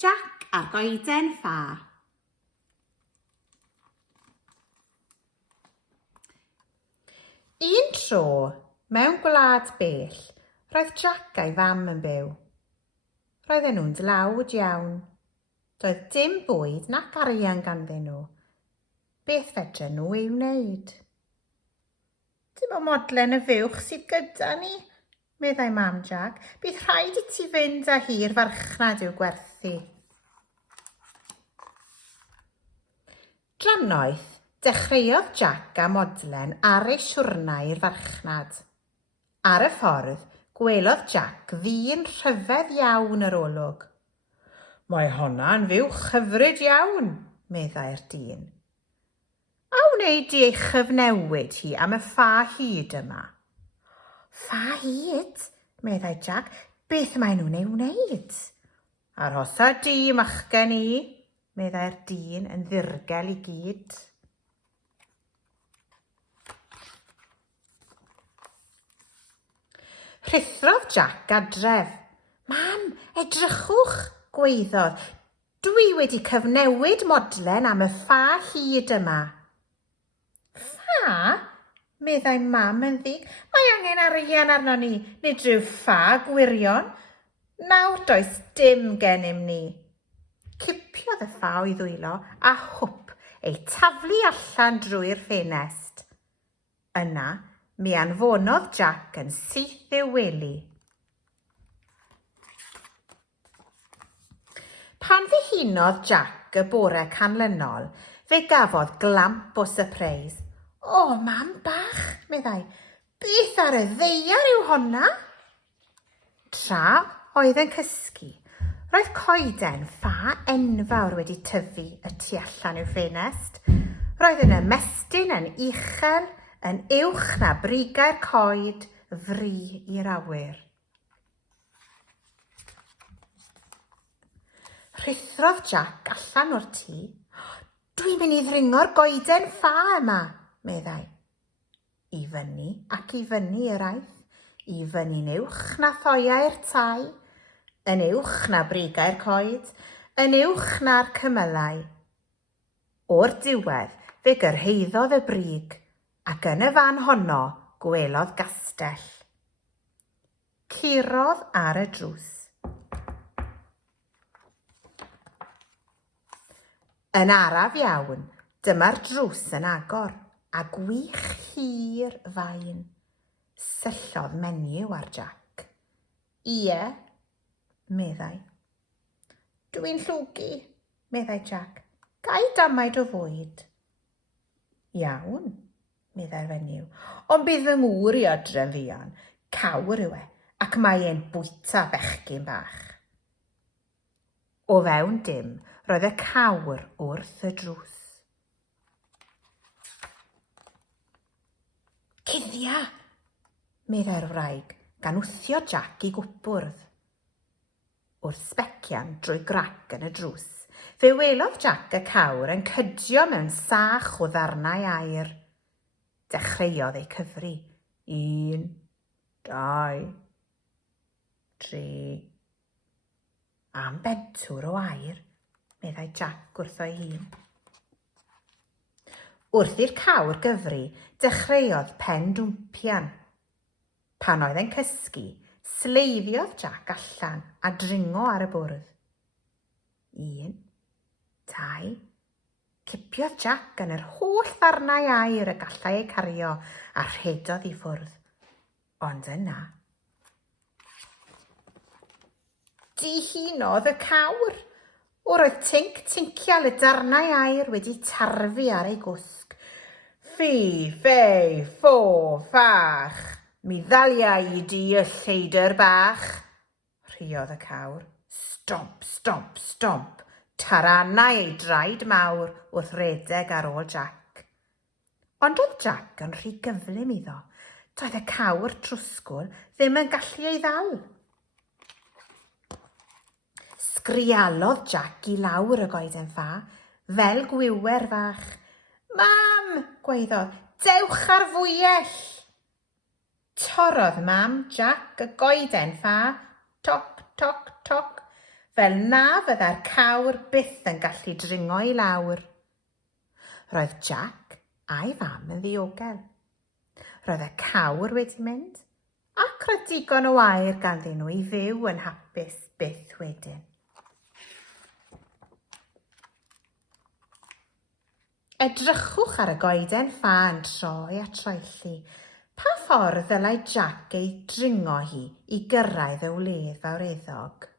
Jack a'r goeden ffa. Un tro, mewn gwlad bell, roedd Jack a'i fam yn byw. Roedden nhw'n dlawd iawn. Doedd dim bwyd nac arian ganddyn nhw. Beth fedre nhw ei wneud? Dim ond modlen y fuwch sydd gyda ni, meddai mam Jack. Bydd rhaid i ti fynd â hi'r farchnad i'w gwerthu. Drannoeth, dechreuodd Jack a modlen ar ei siwrna i'r farchnad. Ar y ffordd, gwelodd Jack ddyn rhyfedd iawn yr olwg. Mae honna'n fuwch hyfryd iawn, meddai'r dyn. A wneud i ei chyfnewid hi am y ffa hyd yma. Ffa hyd, meddai Jack, beth mae nhw'n ei wneud? Arhosa di machgen i, meddai'r dyn yn ddirgel i gyd. Rhuthrodd Jack adref. Mam, edrychwch, gwaeddodd. Dwi wedi cyfnewid modlen am y ffa hyd yma. Ffa? Meddai mam yn ddig. Mae angen arian arno ni, nid rhyw ffa gwirion. Nawr does dim gennym ni. Cipiodd y ffa o'i ddwylo a hwp ei taflu allan drwy'r ffenest. Yna, mi anfonodd Jack yn syth i'w wely. Pan ddihunodd Jack y bore canlynol, fe gafodd glamp o sypreis. O, mam bach, meddai, beth ar y ddeiar yw honna? Tra oedd yn cysgu, roedd coeden ffa enfawr wedi tyfu y tu allan i'w ffenest. Roedd yn ymestyn yn uchel, yn uwch na brigau'r coed, fri i'r awyr. Rhuthrodd Jack allan o'r tŷ. Dwi'n mynd i ddringo'r goeden ffa yma, meddai. I fyny ac i fyny yr aeth, i fyny'n uwch na thoiau'r tai, yn uwch na brigau'r coed, yn uwch na'r cymylau. O'r diwedd, fe gyrhaeddodd y brig, ac yn y fan honno gwelodd gastell. Curodd ar y drws. Yn araf iawn, dyma'r drws yn agor, a gwych hir fain. Syllodd menyw ar Jack. Ie, meddai. Dwi'n llwgu, meddai Jack. Gai damaid o fwyd? Iawn, meddai'r fenyw, ond bydd fy ngŵr i adre'n fuan. Cawr yw e, ac mae e'n bwyta bechgyn bach. O fewn dim, roedd y cawr wrth y drws. Cuddia, meddai'r wraig, gan wthio Jack i gwpwrdd. Wrth sbecian drwy grac yn y drws, fe welodd Jack y cawr yn cydio mewn sach o ddarnau aer. Dechreuodd ei cyfri. 1, 2, 3. Am bentwr o aer, meddai Jack wrtho'i hun. Wrth i'r cawr gyfri, dechreuodd pen dwmpian. Pan oedd e'n cysgu, sleifiodd Jack allan a dringo ar y bwrdd. 1, 2. Cipiodd Jack yn yr holl ddarnau aer y gallai ei cario a rhedodd i ffwrdd. Ond yna, dihunodd y cawr. O'r oedd tincial y darnau aer wedi tarfu ar ei gwsg. Ffi, fei, ffo, ffach, mi ddaliau i di y lleidr bach, rhuodd y cawr. Stomp, stomp, stomp, taranau ei draed mawr wrth redeg ar ôl Jack. Ond oedd Jack yn rhy gyflym iddo. Doedd y cawr trwsgwl ddim yn gallu ei ddal. Sgrialodd Jack i lawr y goeden ffa, fel gwywer fach. Mam, gwaeddodd, dewch ar fwyell. Torodd mam Jack y goeden ffa, toc, toc, toc, fel na fyddai'r cawr byth yn gallu dringo i lawr. Roedd Jack a'i fam yn ddiogel. Roedd y cawr wedi mynd, ac roedd digon o air ganddyn nhw i fyw yn hapus byth wedyn. Edrychwch ar y goeden ffa yn troi a troelli. Pa ffordd ddylai Jack ei dringo hi i gyrraedd y wledd fawreddog?